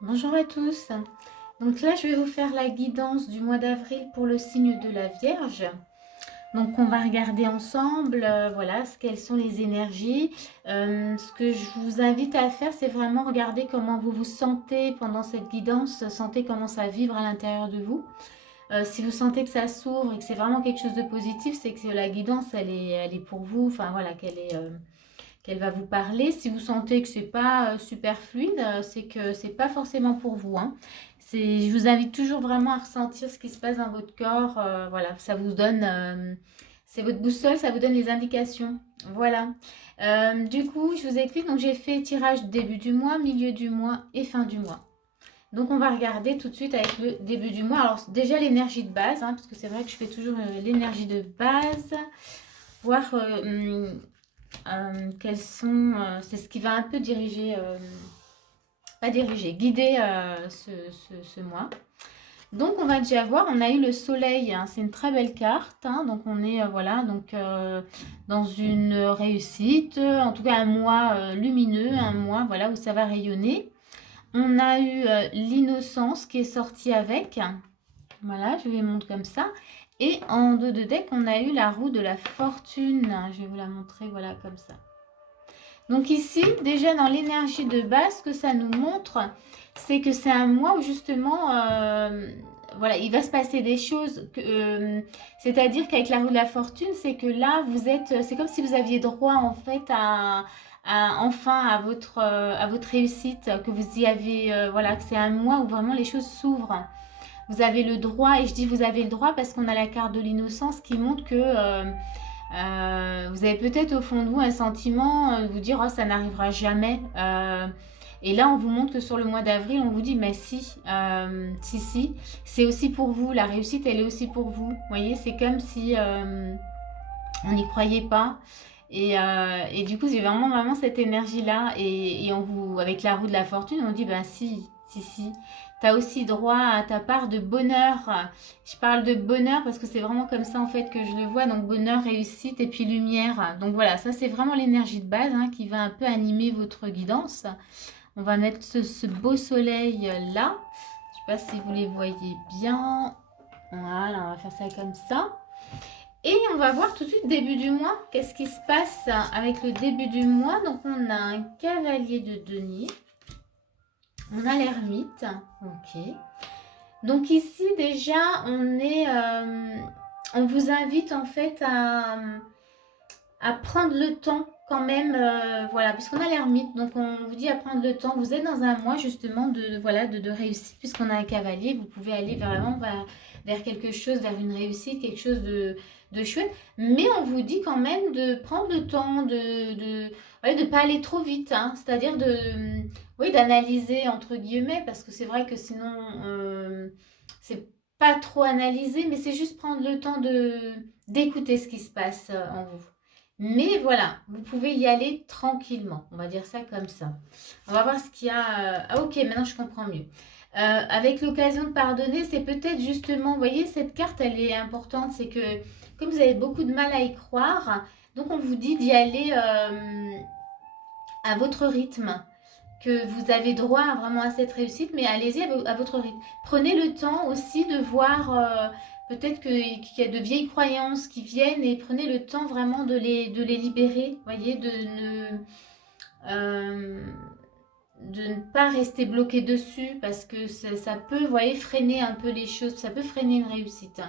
Bonjour à tous. Donc là, je vais vous faire la guidance du mois d'avril pour le signe de la Vierge. Donc on va regarder ensemble, voilà, quelles sont les énergies. Ce que je vous invite à faire, c'est vraiment regarder comment vous vous sentez pendant cette guidance, sentez comment ça vibre à l'intérieur de vous. Si vous sentez que ça s'ouvre et que c'est vraiment quelque chose de positif, c'est que la guidance, elle est pour vous, enfin voilà, qu'elle va vous parler. Si vous sentez que c'est pas super fluide, c'est que c'est pas forcément pour vous, hein. Je vous invite toujours vraiment à ressentir ce qui se passe dans votre corps. Voilà, ça vous donne, c'est votre boussole, ça vous donne les indications. Voilà. Du coup, je vous explique. Donc, j'ai fait tirage début du mois, milieu du mois et fin du mois. Donc, on va regarder tout de suite avec le début du mois. Alors, déjà l'énergie de base, hein, parce que c'est vrai que je fais toujours l'énergie de base. Voir quels sont, c'est ce qui va un peu diriger, pas diriger, guider ce mois. Donc on va déjà voir, on a eu le soleil, hein, c'est une très belle carte, hein, donc on est voilà, donc dans une réussite, en tout cas un mois lumineux, un mois voilà où ça va rayonner. On a eu l'innocence qui est sortie avec, voilà, je vais montrer comme ça. Et en dos de deck, on a eu la roue de la fortune, je vais vous la montrer voilà comme ça. Donc ici, déjà dans l'énergie de base, ce que ça nous montre, c'est que c'est un mois où justement, voilà, il va se passer des choses. C'est-à-dire qu'avec la roue de la fortune, c'est que là, c'est comme si vous aviez droit en fait enfin à votre réussite, que vous y avez, voilà, que c'est un mois où vraiment les choses s'ouvrent. Vous avez le droit, et je dis vous avez le droit parce qu'on a la carte de l'innocence qui montre que vous avez peut-être au fond de vous un sentiment de vous dire oh ça n'arrivera jamais. Et là on vous montre que sur le mois d'avril on vous dit mais si, si, c'est aussi pour vous, la réussite elle est aussi pour vous. Vous voyez, c'est comme si on n'y croyait pas. Et du coup c'est vraiment cette énergie là et on vous, avec la roue de la fortune on dit ben si. T'as aussi droit à ta part de bonheur. Je parle de bonheur parce que c'est vraiment comme ça en fait que je le vois. Donc bonheur, réussite et puis lumière. Donc voilà, ça c'est vraiment l'énergie de base hein, qui va un peu animer votre guidance. On va mettre ce beau soleil là. Je ne sais pas si vous les voyez bien. Voilà, on va faire ça comme ça. Et on va voir tout de suite début du mois. Qu'est-ce qui se passe avec le début du mois? Donc on a un cavalier de denier. On a l'ermite. Ok. Donc ici déjà on vous invite en fait à prendre le temps quand même, voilà, puisqu'on a l'ermite, donc on vous dit à prendre le temps. Vous êtes dans un mois justement voilà, de réussite, puisqu'on a un cavalier, vous pouvez aller vraiment vers quelque chose, vers une réussite, quelque chose de chouette. Mais on vous dit quand même de prendre le temps, ouais, de pas aller trop vite, hein, c'est-à-dire oui, d'analyser entre guillemets, parce que c'est vrai que sinon, c'est pas trop analyser, mais c'est juste prendre le temps d'écouter ce qui se passe en vous. Mais voilà, vous pouvez y aller tranquillement. On va dire ça comme ça. On va voir ce qu'il y a. Ah ok, maintenant je comprends mieux. Avec l'occasion de pardonner, c'est peut-être justement, vous voyez, cette carte, elle est importante. C'est que comme vous avez beaucoup de mal à y croire, donc on vous dit d'y aller à votre rythme, que vous avez droit vraiment à cette réussite, mais allez-y à votre rythme. Prenez le temps aussi de voir peut-être qu'il y a de vieilles croyances qui viennent et prenez le temps vraiment de les libérer, voyez, euh, de ne pas rester bloqué dessus parce que ça peut, vous voyez, freiner un peu les choses, ça peut freiner une réussite.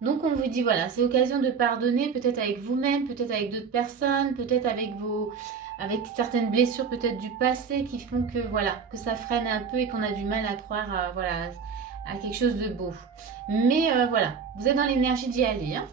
Donc on vous dit voilà, c'est l'occasion de pardonner, peut-être avec vous-même, peut-être avec d'autres personnes, peut-être avec certaines blessures peut-être du passé qui font que voilà, que ça freine un peu et qu'on a du mal à croire à, voilà, à quelque chose de beau. Mais voilà, vous êtes dans l'énergie d'y aller, hein.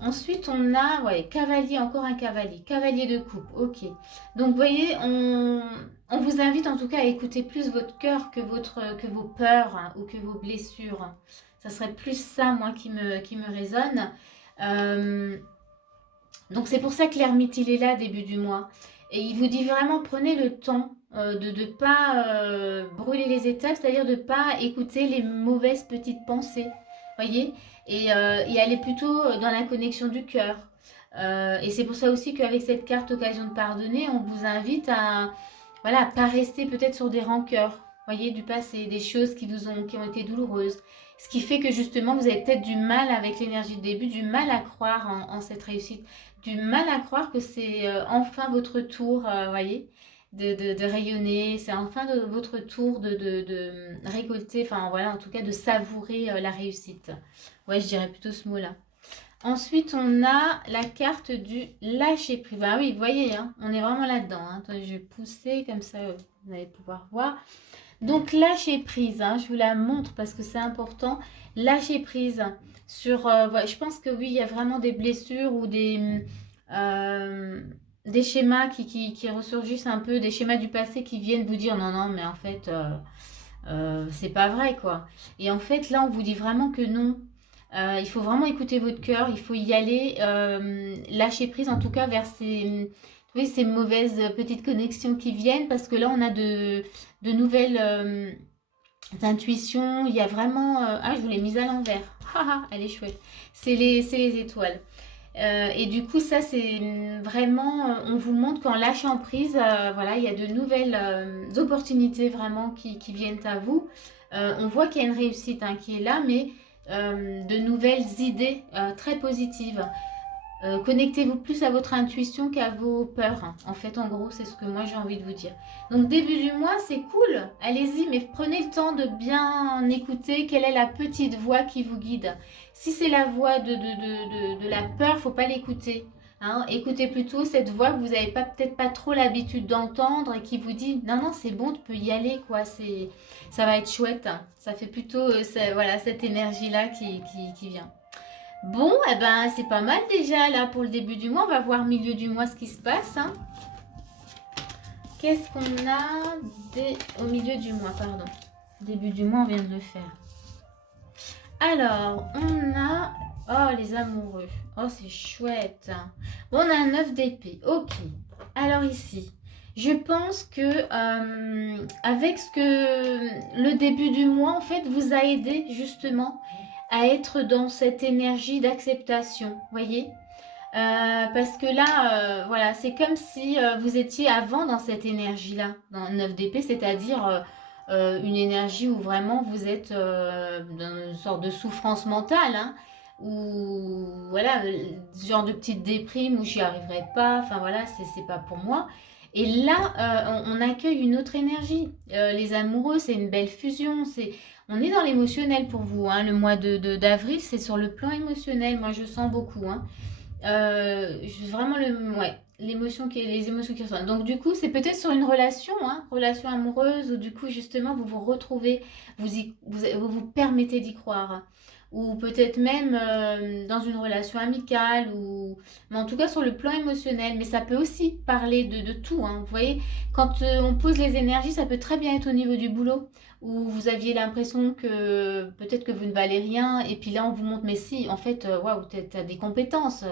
Ensuite, on a ouais, cavalier, encore un cavalier. Cavalier de coupe, ok. Donc, vous voyez, on vous invite en tout cas à écouter plus votre cœur que vos peurs hein, ou que vos blessures. Ça serait plus ça, moi, qui me résonne. Euh, donc, c'est pour ça que l'ermite, il est là, début du mois. Et il vous dit vraiment, prenez le temps de ne pas brûler les étapes, c'est-à-dire de ne pas écouter les mauvaises petites pensées. Voyez, et aller plutôt dans la connexion du cœur. Et c'est pour ça aussi qu'avec cette carte occasion de pardonner, on vous invite à voilà, pas rester peut-être sur des rancœurs. voyez, du passé, des choses qui ont été douloureuses. Ce qui fait que justement, vous avez peut-être du mal avec l'énergie de début, du mal à croire en cette réussite, du mal à croire que c'est enfin votre tour, voyez, de rayonner, c'est enfin votre tour de récolter, enfin voilà, en tout cas de savourer la réussite. Ouais, je dirais plutôt ce mot-là. Ensuite, on a la carte du lâcher prise. Bah oui, vous voyez, hein, on est vraiment là-dedans. Hein. Attendez, je vais pousser comme ça, vous allez pouvoir voir. Donc, lâcher prise, hein, je vous la montre parce que c'est important. Lâcher prise sur... ouais, je pense que oui, il y a vraiment des blessures ou des schémas qui ressurgissent un peu, des schémas du passé qui viennent vous dire non, non, mais en fait, c'est pas vrai, quoi. Et en fait, là, on vous dit vraiment que non. Il faut vraiment écouter votre cœur, il faut y aller, lâcher prise en tout cas vers ces mauvaises petites connexions qui viennent parce que là on a de nouvelles intuitions, il y a vraiment... ah, je vous l'ai mise à l'envers, elle est chouette, c'est les étoiles. Et du coup ça c'est vraiment, on vous montre qu'en lâchant prise, voilà, il y a de nouvelles opportunités vraiment qui viennent à vous. On voit qu'il y a une réussite hein, qui est là, mais de nouvelles idées très positives. Connectez-vous plus à votre intuition qu'à vos peurs. Hein. En fait, en gros, c'est ce que moi j'ai envie de vous dire. Donc, début du mois, c'est cool. Allez-y, mais prenez le temps de bien écouter quelle est la petite voix qui vous guide. Si c'est la voix de la peur, faut pas l'écouter. Hein. Écoutez plutôt cette voix que vous n'avez peut-être pas trop l'habitude d'entendre et qui vous dit non, non, c'est bon, tu peux y aller, quoi. Ça va être chouette. Hein. Ça fait plutôt voilà, cette énergie-là qui vient. Bon, eh ben, c'est pas mal déjà là pour le début du mois. On va voir milieu du mois ce qui se passe. Hein. Qu'est-ce qu'on a au milieu du mois, pardon. Début du mois, on vient de le faire. Alors, on a... Oh, les amoureux. Oh, c'est chouette. Bon, on a un 9 d'épée. Ok. Alors ici, je pense que avec ce que le début du mois, en fait, vous a aidé justement à être dans cette énergie d'acceptation, voyez. Parce que là, voilà, c'est comme si vous étiez avant dans cette énergie-là, dans le 9 d'épée, c'est-à-dire une énergie où vraiment vous êtes dans une sorte de souffrance mentale, hein, ou voilà, ce genre de petite déprime où j'y arriverai pas, enfin voilà, c'est pas pour moi. Et là, on accueille une autre énergie. Les amoureux, c'est une belle fusion, on est dans l'émotionnel pour vous, hein. Le mois d'avril, c'est sur le plan émotionnel, moi je sens beaucoup, hein. Vraiment ouais, les émotions qui ressortent. Donc du coup, c'est peut-être sur une relation, hein, relation amoureuse, où du coup justement vous vous retrouvez, vous permettez d'y croire. Ou peut-être même dans une relation amicale, mais en tout cas sur le plan émotionnel. Mais ça peut aussi parler de tout. Hein. Vous voyez, quand on pose les énergies, ça peut très bien être au niveau du boulot, où vous aviez l'impression que peut-être que vous ne valez rien, et puis là on vous montre, mais si, en fait, waouh, tu as des compétences,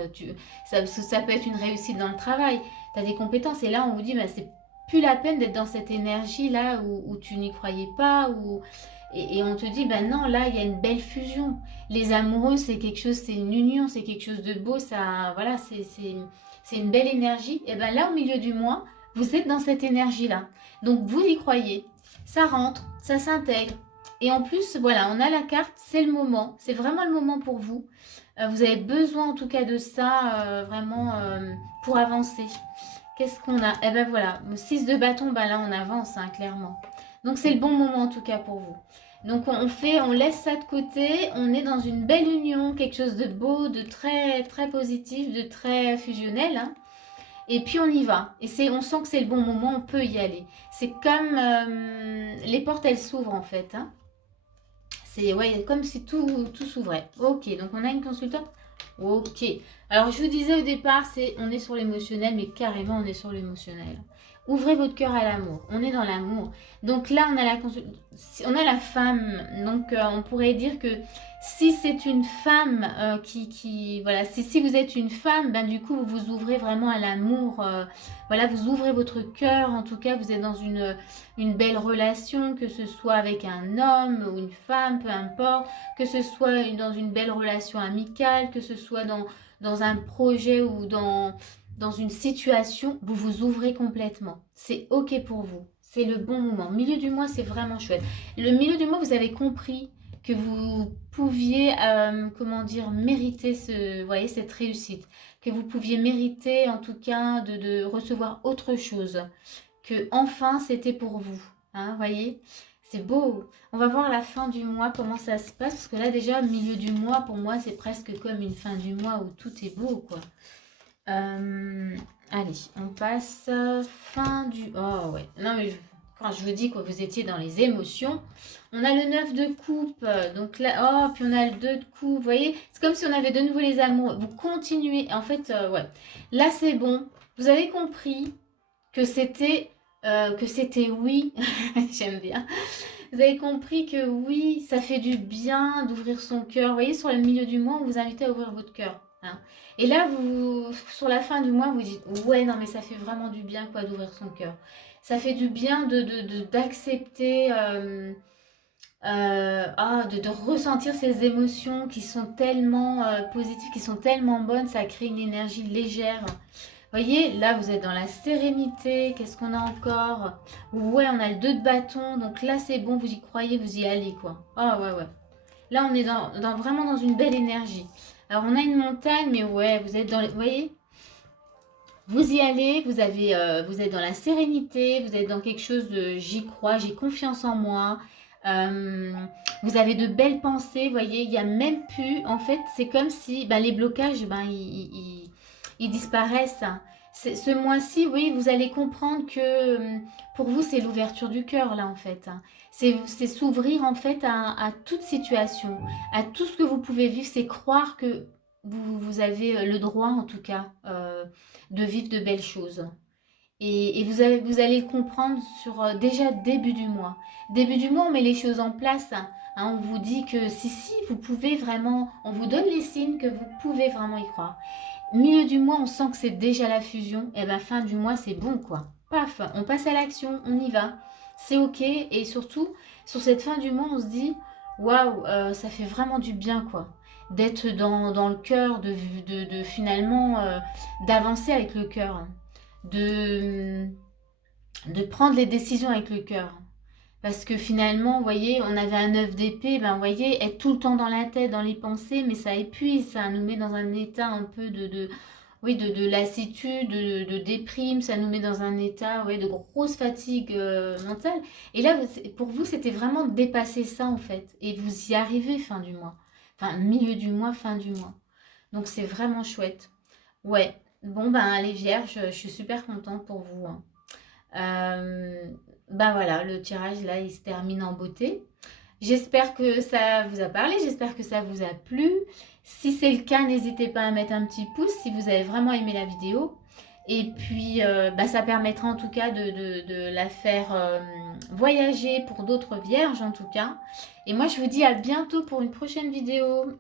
ça peut être une réussite dans le travail, tu as des compétences, et là on vous dit, bah, c'est plus la peine d'être dans cette énergie-là où tu n'y croyais pas, et on te dit, ben non, là il y a une belle fusion. Les amoureux, c'est quelque chose, c'est une union, c'est quelque chose de beau, ça, voilà, c'est une belle énergie, et ben là au milieu du mois, vous êtes dans cette énergie-là. Donc vous y croyez, ça rentre, ça s'intègre. Et en plus, voilà, on a la carte, c'est le moment, c'est vraiment le moment pour vous. Vous avez besoin en tout cas de ça, vraiment, pour avancer. Qu'est-ce qu'on a? Eh ben voilà, 6 de bâton, ben là on avance, hein, clairement. Donc c'est le bon moment en tout cas pour vous. Donc on laisse ça de côté, on est dans une belle union, quelque chose de beau, de très très positif, de très fusionnel. Hein. Et puis on y va. Et on sent que c'est le bon moment, on peut y aller. C'est comme les portes, elles s'ouvrent en fait. Hein. C'est ouais, comme si tout s'ouvrait. Ok, donc on a une consultante. Ok. Alors je vous disais au départ, on est sur l'émotionnel, mais carrément on est sur l'émotionnel. Ouvrez votre cœur à l'amour. On est dans l'amour. Donc là, on a la femme. Donc on pourrait dire que si c'est une femme voilà, si vous êtes une femme, ben du coup vous vous ouvrez vraiment à l'amour. Voilà, vous ouvrez votre cœur. En tout cas, vous êtes dans une belle relation, que ce soit avec un homme ou une femme, peu importe, que ce soit dans une belle relation amicale, que ce soit dans un projet ou dans une situation, vous vous ouvrez complètement. C'est ok pour vous. c'est le bon moment. Milieu du mois, c'est vraiment chouette. Le milieu du mois, vous avez compris que vous pouviez, comment dire, mériter vous voyez, cette réussite. Que vous pouviez mériter, en tout cas, de recevoir autre chose. Que enfin, c'était pour vous. Hein, voyez, c'est beau. On va voir la fin du mois, comment ça se passe. Parce que là, déjà, milieu du mois, pour moi, c'est presque comme une fin du mois où tout est beau, quoi. Allez, on passe fin du... Oh ouais, non mais quand je vous dis que vous étiez dans les émotions, on a le 9 de coupe, donc là, oh, puis on a le 2 de coupe, vous voyez, c'est comme si on avait de nouveau les amours, vous continuez, en fait, ouais, là c'est bon, vous avez compris que c'était oui, j'aime bien, vous avez compris que oui, ça fait du bien d'ouvrir son cœur. Vous voyez, sur le milieu du mois, on vous invite à ouvrir votre cœur. Hein. Et là, sur la fin du mois, vous dites, ouais, non, mais ça fait vraiment du bien, quoi, d'ouvrir son cœur. Ça fait du bien d'accepter, de ressentir ces émotions qui sont tellement positives, qui sont tellement bonnes. Ça crée une énergie légère. Voyez, là, vous êtes dans la sérénité. Qu'est-ce qu'on a encore? Ouais, on a le 2 de bâton. Donc là, c'est bon, vous y croyez, vous y allez, quoi. Ah, ouais, ouais. Là, on est vraiment dans une belle énergie. Alors, on a une montagne, mais ouais, vous êtes dans les... Vous voyez? Vous y allez, vous êtes dans la sérénité, vous êtes dans quelque chose de j'y crois, j'ai confiance en moi. Euh, Vous avez de belles pensées, vous voyez, il n'y a même plus, en fait, c'est comme si ben, les blocages, ben, ils disparaissent. Ce mois-ci, oui, vous allez comprendre que pour vous, c'est l'ouverture du cœur, là, en fait. C'est s'ouvrir, en fait, à toute situation, à tout ce que vous pouvez vivre, c'est croire que vous avez le droit, en tout cas, de vivre de belles choses. Et vous allez le comprendre sur déjà début du mois. Début du mois, on met les choses en place. Hein. Hein, on vous dit que si, vous pouvez vraiment, on vous donne les signes que vous pouvez vraiment y croire. Milieu du mois, on sent que c'est déjà la fusion. Et ben fin du mois, c'est bon quoi. Paf, on passe à l'action, on y va. C'est ok. Et surtout, sur cette fin du mois, on se dit, waouh, ça fait vraiment du bien quoi. D'être dans le cœur, de finalement d'avancer avec le cœur de prendre les décisions avec le cœur. Parce que finalement, vous voyez, on avait un œuf d'épée, ben, vous voyez, être tout le temps dans la tête, dans les pensées, mais ça épuise, ça nous met dans un état un peu oui, de lassitude, déprime, ça nous met dans un état ouais, de grosse fatigue mentale. Et là, pour vous, c'était vraiment de dépasser ça, en fait. Et vous y arrivez fin du mois. Enfin, milieu du mois, fin du mois. Donc, c'est vraiment chouette. Ouais. Bon, ben, les vierges, je suis super contente pour vous. Hein. Ben voilà, le tirage là, il se termine en beauté. J'espère que ça vous a parlé, j'espère que ça vous a plu. Si c'est le cas, n'hésitez pas à mettre un petit pouce si vous avez vraiment aimé la vidéo. Et puis, bah, ça permettra en tout cas de la faire voyager pour d'autres vierges en tout cas. Et moi, je vous dis à bientôt pour une prochaine vidéo.